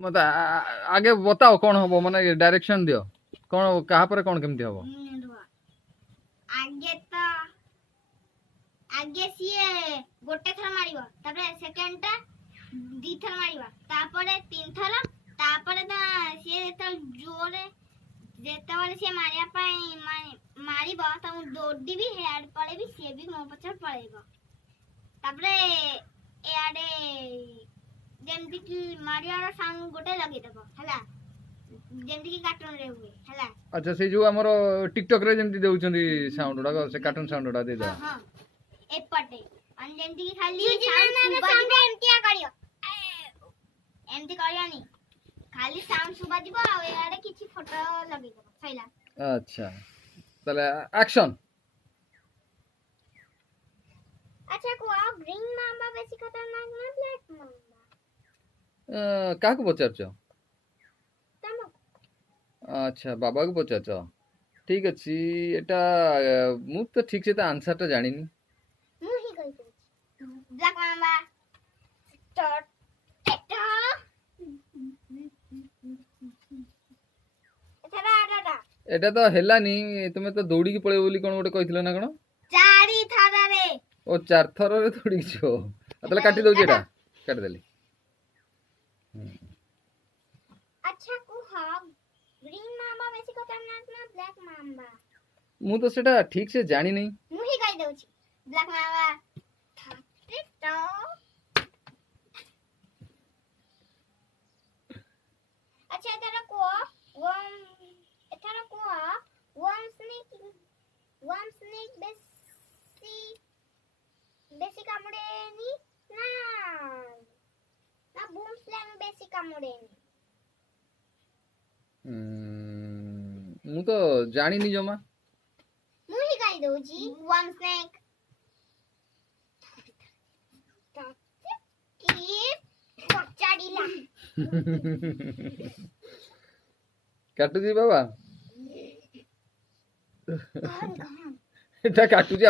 मत आगे बताओ कौन हम माने डायरेक्शन दियो कौन कहा पर कौन केमती हम आगे तो आगे सीए गोटे थर मारिबो तापरे सेकंड टा दी थर मारिबो तापरे तीन थर तापरे ता सीए त जोरे जेते वाले सीए मारिया पाई मारिबो त दोडी भी हेड पड़े भी सीए भी मो पछर पड़ेबो तापरे एआडे जेमति कि मारिया साउंड गोटे लगे देबो हला जेमति कि कार्टून रे हुए हला अच्छा से जो हमरो टिकटॉक रे जेमति देउछंदी साउंड उडा से कार्टून साउंड उडा दे दो हां एपटे अन जेमति कि खाली साउंड एमतिया करियो एमति करियानी खाली साउंड सुबा दिबो आ एआडे किछि फोटो लगे देबो सैला अच्छा तले एक्शन अच्छा को आप ग्रीन मामा बेसी खतरनाक ना ब्लैक मामा का को पचारछो तमक अच्छा बाबा को पचारछो ठीक अछि एटा मु तो ठीक से त आंसर ता जानि नी मु ही कहि दे ब्लैक मामा स्टार्ट एटा एटा तो हेलानी तुमे तो दौड़ी की पळे बोली कोन गोटे कहितलो ना कोन चारी थारा रे ओ चार थर रे दौड़ी छो अतले काटी दउ जेटा काट देली अच्छा को हा ग्रीन मामा बेसी खतरनाक ना ब्लैक मामा मु तो सेटा ठीक से जानि नहीं मु ही कहि दउ छी ब्लैक मामा एटा अच्छा तेरा को वन स्नेक बेसी कामुडेनी ना बूम स्लैंग बेसी कामुडेनी मु तो जानि नी जमा मु ही कहि दउ छी वन स्नेक की पचाडीला काटू जी बाबा एटा काटू जी